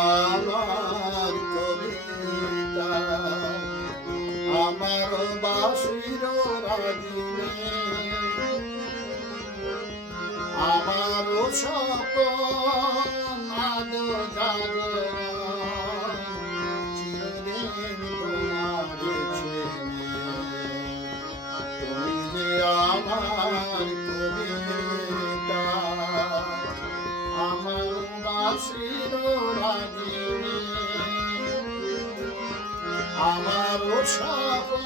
আমার কবিতা। আমার বাসির রাগিনী। আমার ছেলে তুমি যে আমার বাসির রাগিনী আমার ছেলে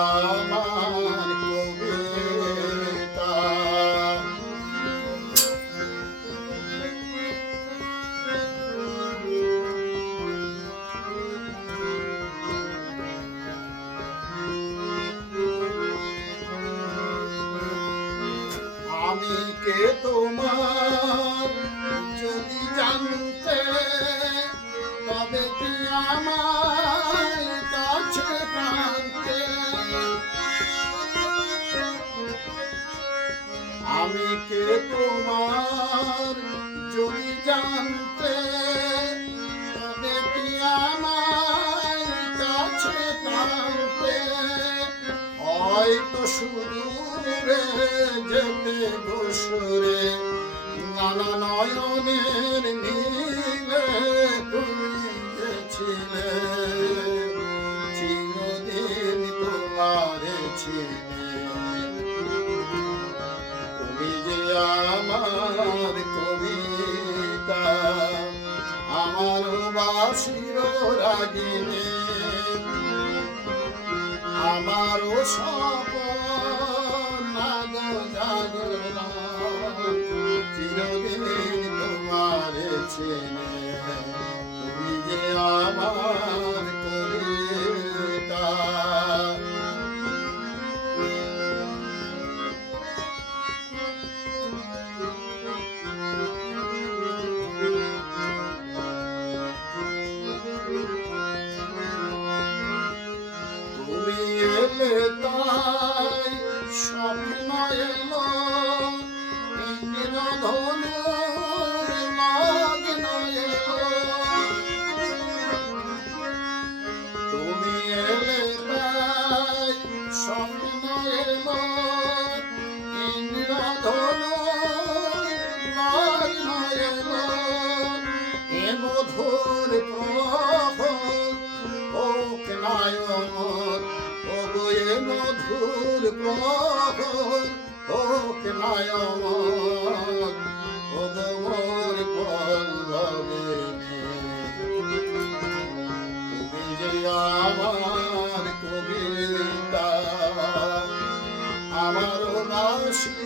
আমার আমি কে তোমার? যদি জানতে, তবে কি আমার কাছে কানতে আমি কে তোমার? যদি জানতে, তবে কি আমার কাছে কানতে হয়তো সুদূরে যেতে বসরে, নানা নয়নের নীলে তুমি ছিলে চিরদিন তোমার তুমি যে আমার কবিতা, আমার বাসির রাগিনী আমার সপন তোমার ছেলে মধুর প্রহর ওক নায়মর ও গোয়ে মধুর প্রহর ওক নায়মর ও গোমর পল্লবিনী তুমি যে আমার কবিতা আমার বাসির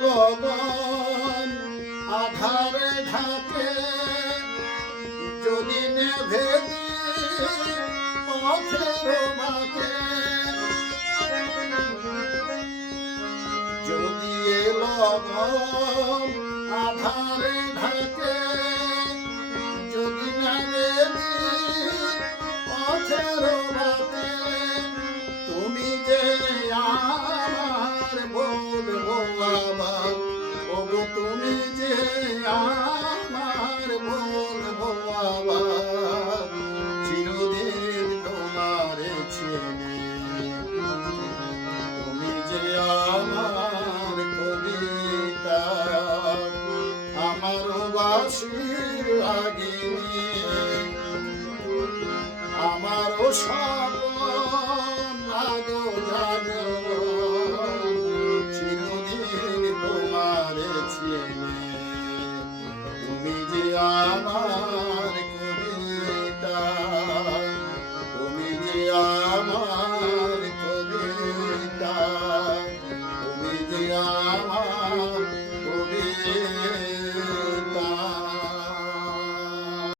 ভবন আধারে ঢাকে যদি নেভে পথের বাকে যদি এ লবণ আধারে ঢাকে বলব ওগো, তুমি আমার চিরদিন তোমার ছেলে তুমি যে আমার আমার বাসির লাগিনী আমার জাগরণ